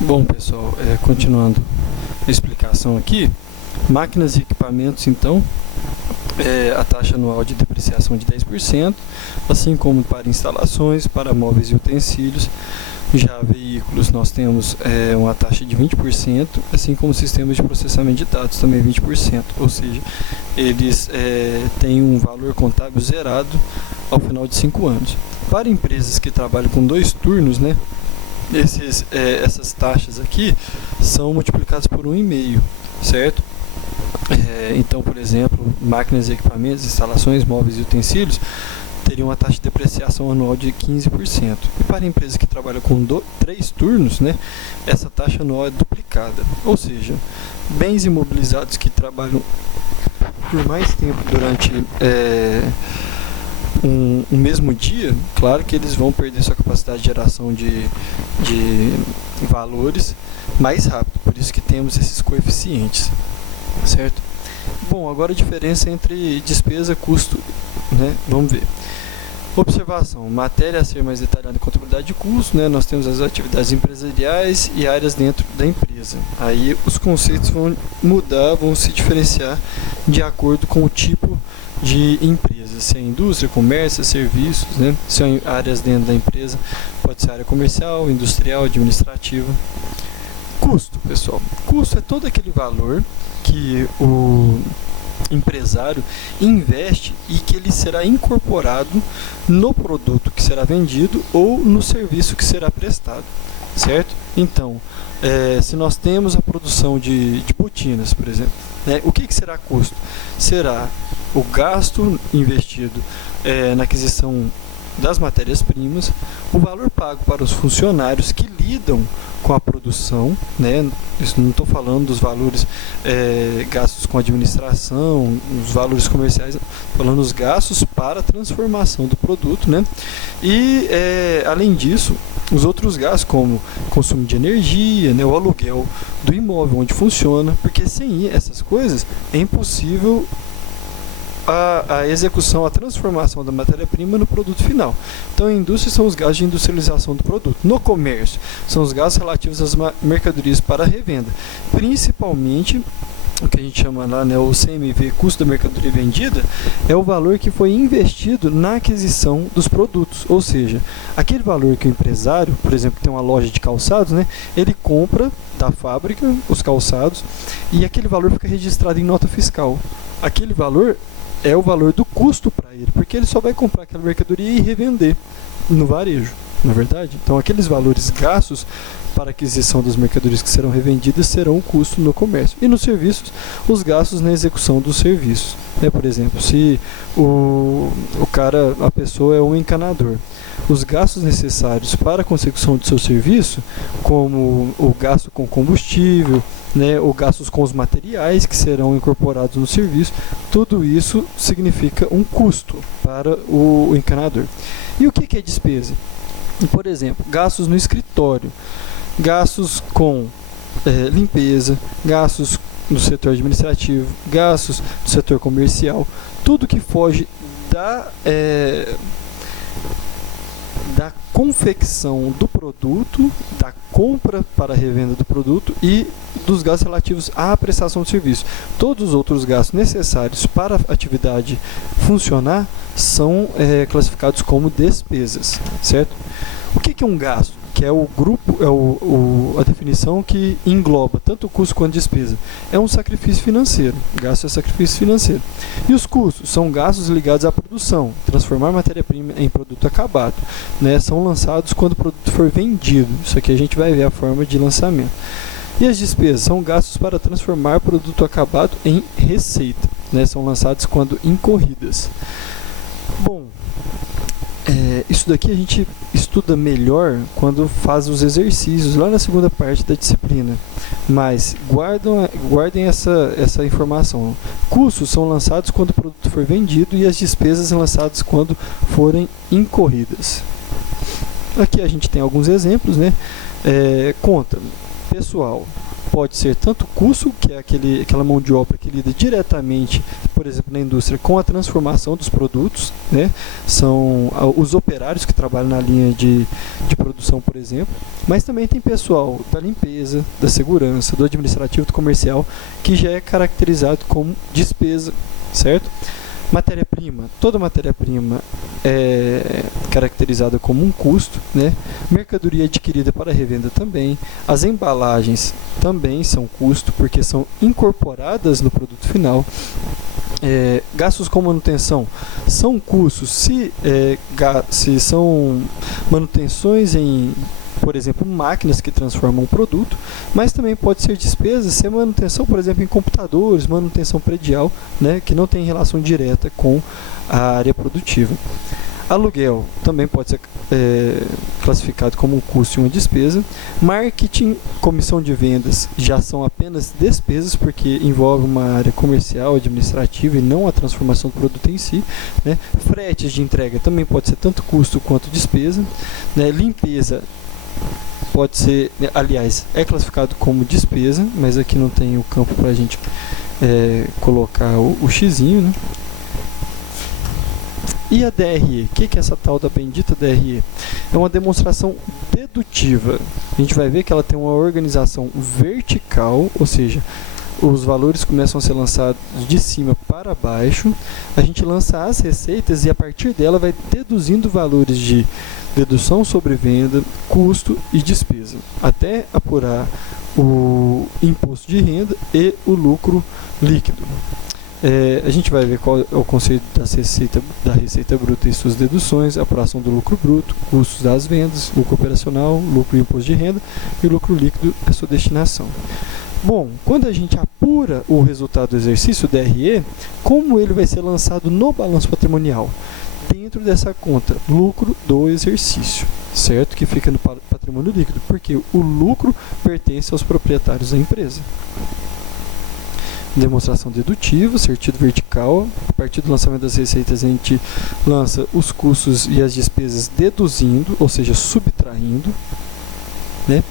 Bom, pessoal, continuando a explicação aqui, máquinas e equipamentos, então, a taxa anual de depreciação de 10%, assim como para instalações, para móveis e utensílios. Já veículos, nós temos uma taxa de 20%, assim como sistemas de processamento de dados, também 20%, ou seja, eles têm um valor contábil zerado ao final de 5 anos. Para empresas que trabalham com 2 turnos, né, essas taxas aqui são multiplicadas por 1,5, certo? Então, por exemplo, máquinas e equipamentos, instalações, móveis e utensílios teriam uma taxa de depreciação anual de 15%. E para empresas que trabalham com 3 turnos, né, essa taxa anual é duplicada. Ou seja, bens imobilizados que trabalham por mais tempo durante um mesmo dia, claro que eles vão perder sua capacidade de geração de valores mais rápido. Por isso que temos esses coeficientes, certo? Bom, agora a diferença entre despesa e custo, né? Vamos ver. Observação, matéria a ser mais detalhada em contabilidade de custo, né? Nós temos as atividades empresariais e áreas dentro da empresa. Aí os conceitos vão mudar, vão se diferenciar de acordo com o tipo de empresa, se é indústria, comércio, serviços, né? Se são áreas dentro da empresa, pode ser área comercial, industrial, administrativa. Custo, pessoal. Custo é todo aquele valor que o empresário investe e que ele será incorporado no produto que será vendido ou no serviço que será prestado, certo? Então, se nós temos a produção de botinas, por exemplo, né, o que será custo? Será o gasto investido na aquisição das matérias-primas, o valor pago para os funcionários que lidam com a produção, né? Isso não estou falando dos valores gastos com administração, os valores comerciais, falando dos gastos para a transformação do produto, né? E além disso, os outros gastos como consumo de energia, né? O aluguel do imóvel onde funciona, porque sem essas coisas é impossível a execução, a transformação da matéria-prima no produto final. Então, a indústria são os gastos de industrialização do produto. No comércio, são os gastos relativos às mercadorias para revenda. Principalmente, o que a gente chama lá, né, o CMV, custo da mercadoria vendida, é o valor que foi investido na aquisição dos produtos. Ou seja, aquele valor que o empresário, por exemplo, que tem uma loja de calçados, né, ele compra da fábrica os calçados e aquele valor fica registrado em nota fiscal. Aquele valor é o valor do custo para ele, porque ele só vai comprar aquela mercadoria e revender no varejo, não é verdade? Então, aqueles valores gastos para a aquisição das mercadorias que serão revendidas serão o custo no comércio. E nos serviços, os gastos na execução dos serviços, né? Por exemplo, se a pessoa é um encanador, os gastos necessários para a consecução do seu serviço, como o gasto com combustível, né, ou gastos com os materiais que serão incorporados no serviço, tudo isso significa um custo para o encanador. E o que é despesa? Por exemplo, gastos no escritório, gastos com limpeza, gastos no setor administrativo, gastos no setor comercial, tudo que foge da confecção do produto, da compra para a revenda do produto e dos gastos relativos à prestação de serviço. Todos os outros gastos necessários para a atividade funcionar são classificados como despesas, certo? O que é um gasto? Que é o grupo, a definição que engloba tanto o custo quanto a despesa. É um sacrifício financeiro. Gasto é sacrifício financeiro. E os custos são gastos ligados à produção, transformar matéria-prima em produto acabado, né? São lançados quando o produto for vendido. Isso aqui a gente vai ver a forma de lançamento. E as despesas são gastos para transformar produto acabado em receita, né? São lançados quando incorridas. Bom, isso daqui a gente estuda melhor quando faz os exercícios lá na segunda parte da disciplina, mas guardem essa informação. Custos são lançados quando o produto for vendido e as despesas são lançadas quando forem incorridas. Aqui a gente tem alguns exemplos, né? Conta pessoal. Pode ser tanto custo, que é aquela mão de obra que lida diretamente por exemplo, na indústria, com a transformação dos produtos, né? São os operários que trabalham na linha de produção, por exemplo, mas também tem pessoal da limpeza, da segurança, do administrativo, do comercial, que já é caracterizado como despesa, certo? Matéria-prima, toda matéria-prima é caracterizada como um custo, né? Mercadoria adquirida para revenda também. As embalagens também são custo, porque são incorporadas no produto final. Gastos com manutenção são custos se são manutenções em, por exemplo, máquinas que transformam o produto, mas também pode ser despesas se é manutenção, por exemplo, em computadores, manutenção predial, né, que não tem relação direta com a área produtiva. Aluguel também pode ser classificado como um custo e uma despesa. Marketing, comissão de vendas já são apenas despesas, porque envolve uma área comercial, administrativa e não a transformação do produto em si, né? Fretes de entrega também pode ser tanto custo quanto despesa, né? Limpeza pode ser, aliás, é classificado como despesa, mas aqui não tem o campo para a gente colocar o xizinho, né? E a DRE? O que é essa tal da bendita DRE? É uma demonstração dedutiva. A gente vai ver que ela tem uma organização vertical, ou seja, os valores começam a ser lançados de cima para baixo. A gente lança as receitas e a partir dela vai deduzindo valores de dedução sobre venda, custo e despesa, até apurar o imposto de renda e o lucro líquido. A gente vai ver qual é o conceito da receita bruta e suas deduções, apuração do lucro bruto, custos das vendas, lucro operacional, lucro e imposto de renda e o lucro líquido é sua destinação. Bom, quando a gente apura o resultado do exercício, o DRE, como ele vai ser lançado no balanço patrimonial? Dentro dessa conta, lucro do exercício, certo? Que fica no patrimônio líquido, porque o lucro pertence aos proprietários da empresa. Demonstração dedutiva, sentido vertical. A partir do lançamento das receitas, a gente lança os custos e as despesas deduzindo, ou seja, subtraindo, né?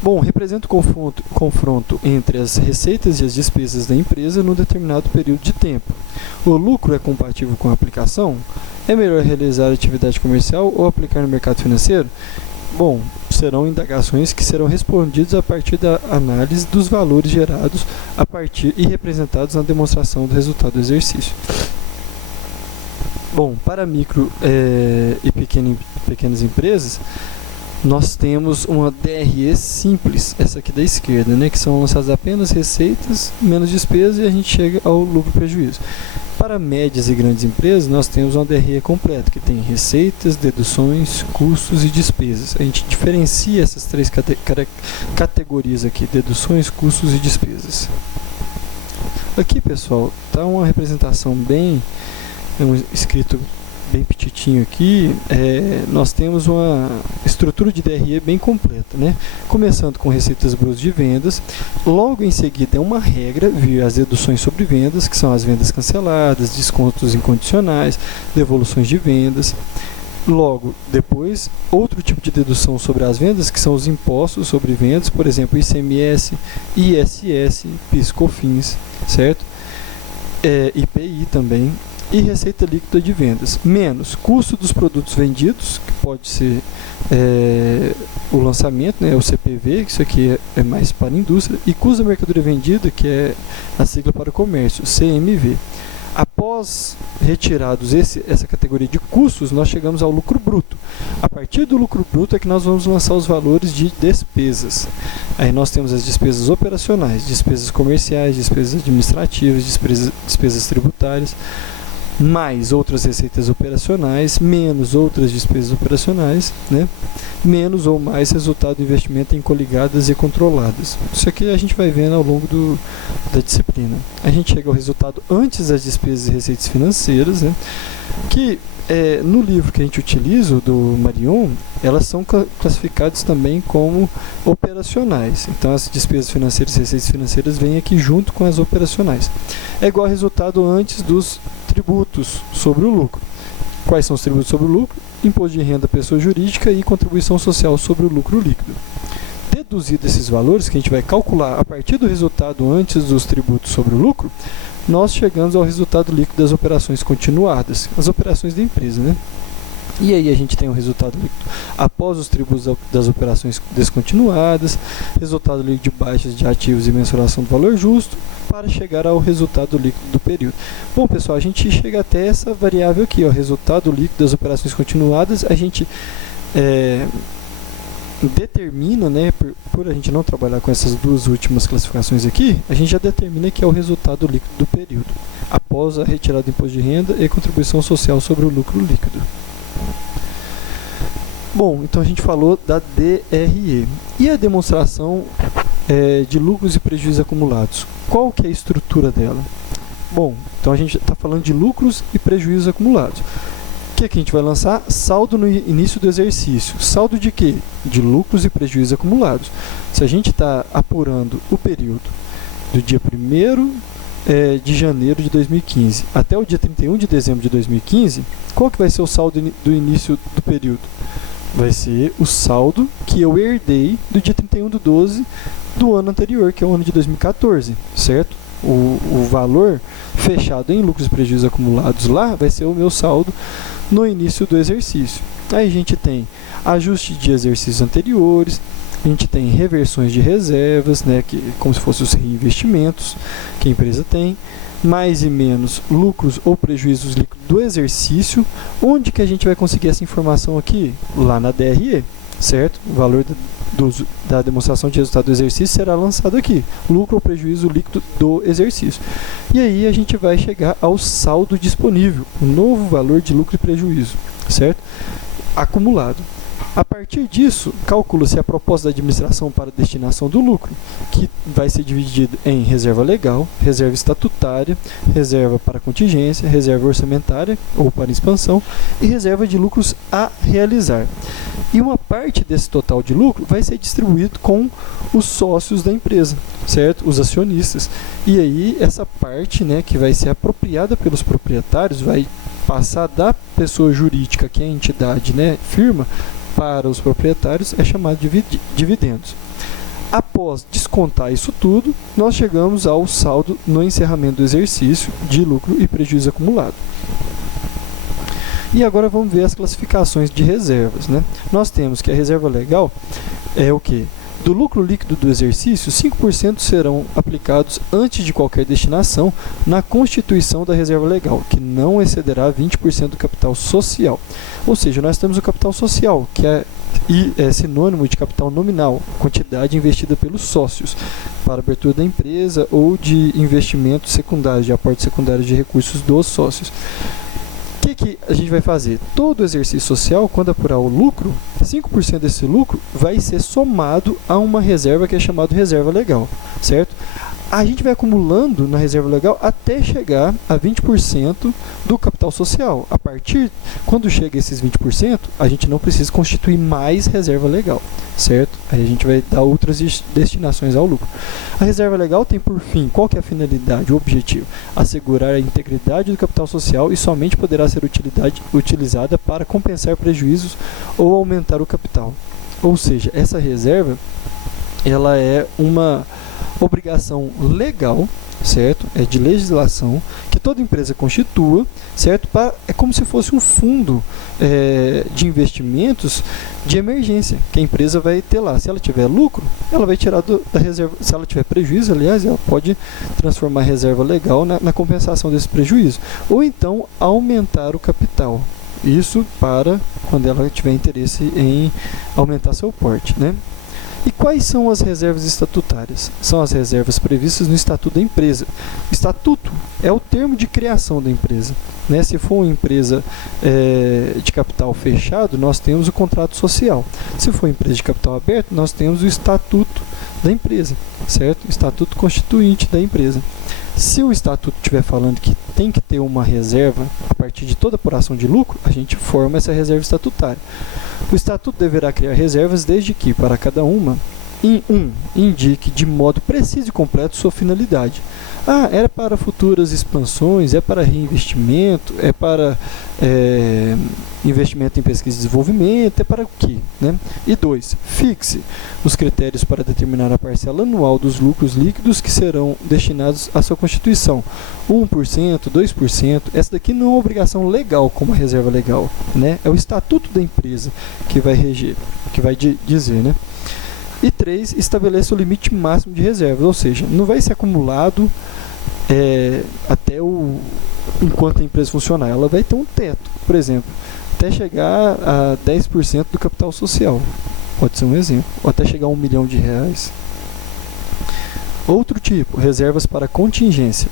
Bom, representa o confronto entre as receitas e as despesas da empresa num determinado período de tempo. O lucro é compatível com a aplicação? É melhor realizar a atividade comercial ou aplicar no mercado financeiro? Bom, serão indagações que serão respondidas a partir da análise dos valores gerados a partir e representados na demonstração do resultado do exercício. Bom, para micro e pequenas empresas, nós temos uma DRE simples, essa aqui da esquerda, né, que são lançadas apenas receitas, menos despesas e a gente chega ao lucro e prejuízo. Para médias e grandes empresas, nós temos uma DRE completa, que tem receitas, deduções, custos e despesas. A gente diferencia essas três categorias aqui, deduções, custos e despesas. Aqui, pessoal, está uma representação escrito bem petitinho aqui. Nós temos uma estrutura de DRE bem completa, né? Começando com receitas brutas de vendas, logo em seguida é uma regra, vir as deduções sobre vendas, que são as vendas canceladas, descontos incondicionais, devoluções de vendas. Logo depois, outro tipo de dedução sobre as vendas, que são os impostos sobre vendas, por exemplo, ICMS, ISS, PIS/COFINS, certo? IPI também. E receita líquida de vendas, menos custo dos produtos vendidos, que pode ser o lançamento, né, o CPV, que isso aqui é mais para a indústria, e custo da mercadoria vendida, que é a sigla para o comércio, CMV. Após retirados essa categoria de custos, nós chegamos ao lucro bruto. A partir do lucro bruto é que nós vamos lançar os valores de despesas. Aí nós temos as despesas operacionais, despesas comerciais, despesas administrativas, despesas tributárias, mais outras receitas operacionais, menos outras despesas operacionais, né? Menos ou mais resultado do investimento em coligadas e controladas. Isso aqui a gente vai vendo ao longo da disciplina. A gente chega ao resultado antes das despesas e receitas financeiras, né? Que no livro que a gente utiliza, do Marion, elas são classificadas também como operacionais. Então, as despesas financeiras e receitas financeiras vêm aqui junto com as operacionais. É igual ao resultado antes dos tributos sobre o lucro. Quais são os tributos sobre o lucro? Imposto de renda à pessoa jurídica e contribuição social sobre o lucro líquido. Deduzido esses valores, que a gente vai calcular a partir do resultado antes dos tributos sobre o lucro, nós chegamos ao resultado líquido das operações continuadas, as operações da empresa, né? E aí a gente tem o resultado líquido após os tributos das operações descontinuadas, resultado líquido de baixas de ativos e mensuração do valor justo, para chegar ao resultado líquido do período. Bom, pessoal, a gente chega até essa variável aqui, ó, resultado líquido das operações continuadas, a gente determina, né, por a gente não trabalhar com essas duas últimas classificações aqui, a gente já determina que é o resultado líquido do período, após a retirada do imposto de renda e contribuição social sobre o lucro líquido. Bom, então a gente falou da DRE. E a demonstração de lucros e prejuízos acumulados? Qual que é a estrutura dela? Bom, então a gente está falando de lucros e prejuízos acumulados. O que a gente vai lançar? Saldo no início do exercício. Saldo de quê? De lucros e prejuízos acumulados. Se a gente está apurando o período do dia 1º de janeiro de 2015 até o dia 31 de dezembro de 2015, qual que vai ser o saldo do início do período? Vai ser o saldo que eu herdei do dia 31/12 do ano anterior, que é o ano de 2014, certo? O valor fechado em lucros e prejuízos acumulados lá vai ser o meu saldo no início do exercício. Aí a gente tem ajuste de exercícios anteriores, a gente tem reversões de reservas, né, como se fossem os reinvestimentos que a empresa tem, mais e menos lucros ou prejuízos líquidos do exercício. Onde que a gente vai conseguir essa informação aqui? Lá na DRE, certo? O valor da demonstração de resultado do exercício será lançado aqui, lucro ou prejuízo líquido do exercício. E aí a gente vai chegar ao saldo disponível, o novo valor de lucro e prejuízo, certo? Acumulado. A partir disso, calcula-se a proposta da administração para a destinação do lucro, que vai ser dividido em reserva legal, reserva estatutária, reserva para contingência, reserva orçamentária ou para expansão e reserva de lucros a realizar. E uma parte desse total de lucro vai ser distribuído com os sócios da empresa, certo? Os acionistas. E aí essa parte, né, que vai ser apropriada pelos proprietários, vai passar da pessoa jurídica, que é a entidade, né, firma, para os proprietários, é chamado de dividendos. Após descontar isso tudo, nós chegamos ao saldo no encerramento do exercício de lucro e prejuízo acumulado. E agora vamos ver as classificações de reservas, né? Nós temos que a reserva legal é o quê? Do lucro líquido do exercício, 5% serão aplicados antes de qualquer destinação na constituição da reserva legal, que não excederá 20% do capital social. Ou seja, nós temos o capital social, que é sinônimo de capital nominal, quantidade investida pelos sócios para abertura da empresa ou de investimentos secundários, de aporte secundário de recursos dos sócios. O que a gente vai fazer? Todo exercício social, quando apurar o lucro, 5% desse lucro vai ser somado a uma reserva que é chamada reserva legal, certo? A gente vai acumulando na reserva legal até chegar a 20% do capital social. A partir, quando chega esses 20%, a gente não precisa constituir mais reserva legal, certo? Aí a gente vai dar outras destinações ao lucro. A reserva legal tem por fim, qual que é a finalidade, o objetivo? Assegurar a integridade do capital social e somente poderá ser utilizada para compensar prejuízos ou aumentar o capital. Ou seja, essa reserva, ela é uma obrigação legal, certo? É de legislação que toda empresa constitua, certo? É como se fosse um fundo de investimentos de emergência que a empresa vai ter lá. Se ela tiver lucro, ela vai tirar da reserva. Se ela tiver prejuízo, aliás, ela pode transformar a reserva legal na compensação desse prejuízo, ou então aumentar o capital. Isso para quando ela tiver interesse em aumentar seu porte, né? E quais são as reservas estatutárias? São as reservas previstas no Estatuto da empresa. O Estatuto é o termo de criação da empresa, né? Se for uma empresa de capital fechado, nós temos o contrato social. Se for empresa de capital aberto, nós temos o Estatuto da empresa, certo? O Estatuto Constituinte da empresa. Se o Estatuto estiver falando que tem que ter uma reserva a partir de toda apuração de lucro, a gente forma essa reserva estatutária. O Estatuto deverá criar reservas desde que, para cada uma Indique de modo preciso e completo sua finalidade. Era para futuras expansões, é para reinvestimento, é para investimento em pesquisa e desenvolvimento, é para o quê? Né? E 2, fixe os critérios para determinar a parcela anual dos lucros líquidos que serão destinados à sua constituição. 1%, 2%, essa daqui não é uma obrigação legal como a reserva legal, né? É o estatuto da empresa que vai reger, que vai dizer, né? E 3, estabeleça o limite máximo de reservas, ou seja, não vai ser acumulado enquanto a empresa funcionar. Ela vai ter um teto, por exemplo, até chegar a 10% do capital social. Pode ser um exemplo. Ou até chegar a R$1 milhão. Outro tipo, reservas para contingência.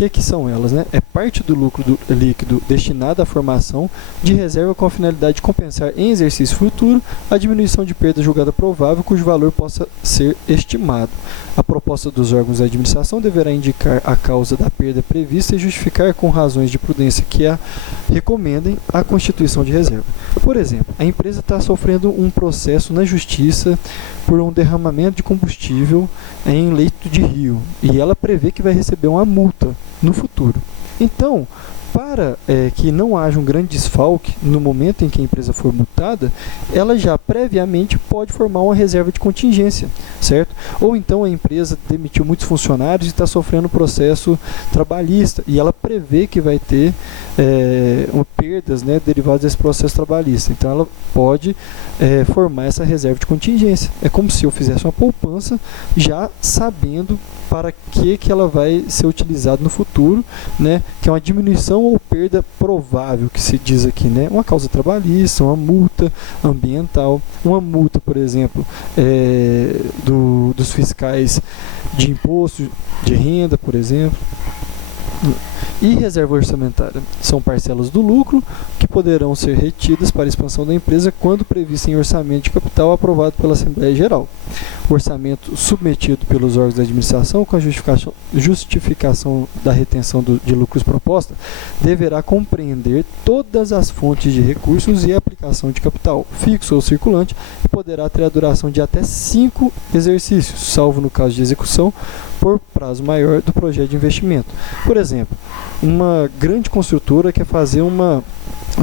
O que são elas? Né? É parte do lucro líquido destinado à formação de reserva com a finalidade de compensar em exercício futuro a diminuição de perda julgada provável cujo valor possa ser estimado. A proposta dos órgãos da administração deverá indicar a causa da perda prevista e justificar com razões de prudência que a recomendem a constituição de reserva. Por exemplo, a empresa está sofrendo um processo na justiça por um derramamento de combustível em leito de rio e ela prevê que vai receber uma multa no futuro. Então, para que não haja um grande desfalque no momento em que a empresa for multada, ela já previamente pode formar uma reserva de contingência, certo? Ou então a empresa demitiu muitos funcionários e está sofrendo processo trabalhista e ela prevê que vai ter perdas, né, derivadas desse processo trabalhista. Então ela pode formar essa reserva de contingência. É como se eu fizesse uma poupança já sabendo para que ela vai ser utilizada no futuro, né, que é uma diminuição ou perda provável, que se diz aqui, né, uma causa trabalhista, uma multa ambiental, uma multa, por exemplo, dos fiscais de imposto de renda, por exemplo. E reserva orçamentária são parcelas do lucro que poderão ser retidas para a expansão da empresa quando previsto em orçamento de capital aprovado pela Assembleia Geral. O orçamento submetido pelos órgãos da administração com a justificação da retenção de lucros proposta deverá compreender todas as fontes de recursos e aplicação de capital fixo ou circulante e poderá ter a duração de até 5 exercícios, salvo no caso de execução por prazo maior do projeto de investimento. Por exemplo, uma grande construtora quer fazer uma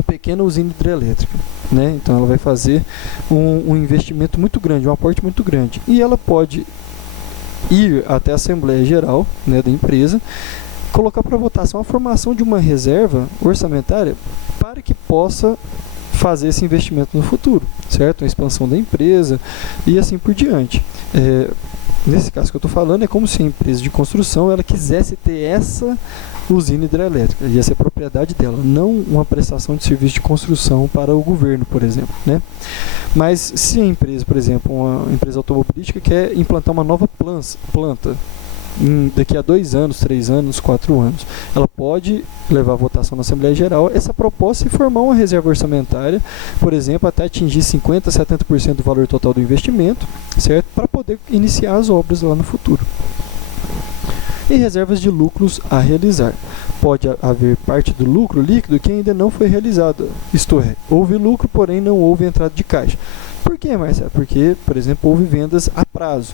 pequena usina hidrelétrica, né? Então ela vai fazer um investimento muito grande, um aporte muito grande, e ela pode ir até a Assembleia Geral, né, da empresa, colocar para votação a formação de uma reserva orçamentária para que possa fazer esse investimento no futuro, certo? A expansão da empresa e assim por diante. Nesse caso que eu estou falando, é como se a empresa de construção ela quisesse ter essa usina hidrelétrica, ia ser propriedade dela, não uma prestação de serviço de construção para o governo, por exemplo, né? Mas se a empresa, por exemplo, uma empresa automobilística quer implantar uma nova planta daqui a 2 anos, 3 anos, 4 anos, ela pode levar a votação na Assembleia Geral essa proposta e formar uma reserva orçamentária, por exemplo, até atingir 50%, 70% do valor total do investimento, certo? Para poder iniciar as obras lá no futuro. E reservas de lucros a realizar. Pode haver parte do lucro líquido que ainda não foi realizada, isto é, houve lucro, porém não houve entrada de caixa. Por quê, Marcelo? Porque, por exemplo, houve vendas a prazo.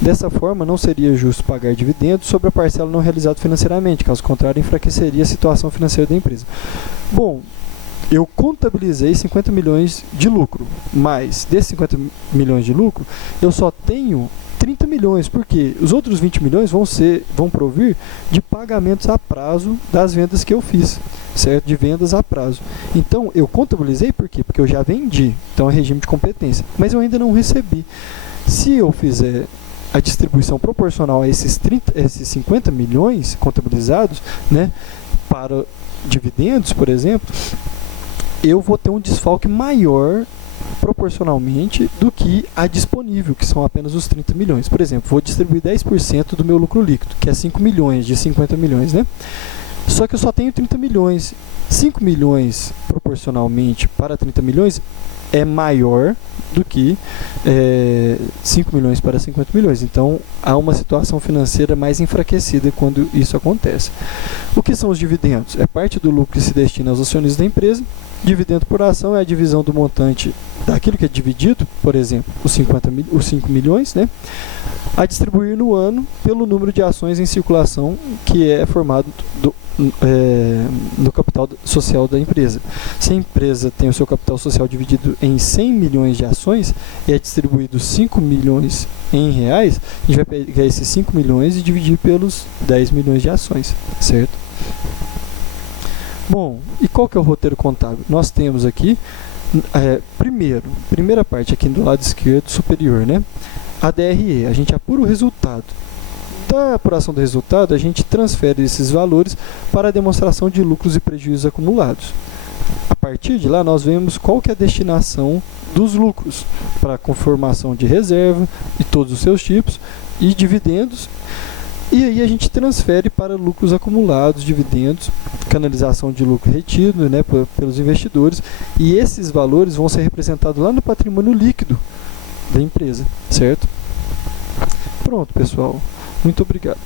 Dessa forma, não seria justo pagar dividendos sobre a parcela não realizada financeiramente, caso contrário, enfraqueceria a situação financeira da empresa. Bom, eu contabilizei 50 milhões de lucro, mas desses 50 milhões de lucro, eu só tenho 30 milhões, porque os outros 20 milhões vão provir de pagamentos a prazo das vendas que eu fiz, certo? De vendas a prazo. Então, eu contabilizei por quê? Porque eu já vendi, então é regime de competência, mas eu ainda não recebi. Se eu fizer a distribuição proporcional a esses 50 milhões contabilizados, né, para dividendos, por exemplo, eu vou ter um desfalque maior proporcionalmente do que a disponível, que são apenas os 30 milhões. Por exemplo, vou distribuir 10% do meu lucro líquido, que é 5 milhões de 50 milhões, né? Só que eu só tenho 30 milhões. 5 milhões proporcionalmente para 30 milhões é maior do que 5 milhões para 50 milhões. Então, há uma situação financeira mais enfraquecida quando isso acontece. O que são os dividendos? É parte do lucro que se destina aos acionistas da empresa. Dividendo por ação é a divisão do montante daquilo que é dividido, por exemplo, os 5 milhões, né, a distribuir no ano pelo número de ações em circulação que é formado no capital social da empresa. Se a empresa tem o seu capital social dividido em 100 milhões de ações e é distribuído 5 milhões em reais, a gente vai pegar esses 5 milhões e dividir pelos 10 milhões de ações, certo? Bom, e qual que é o roteiro contábil? Nós temos aqui, primeira parte aqui do lado esquerdo superior, né? A DRE, a gente apura o resultado. Da apuração do resultado, a gente transfere esses valores para a demonstração de lucros e prejuízos acumulados. A partir de lá, nós vemos qual que é a destinação dos lucros para a conformação de reserva e todos os seus tipos e dividendos. E aí a gente transfere para lucros acumulados, dividendos, canalização de lucro retido, né, pelos investidores. E esses valores vão ser representados lá no patrimônio líquido da empresa, certo? Pronto, pessoal. Muito obrigado.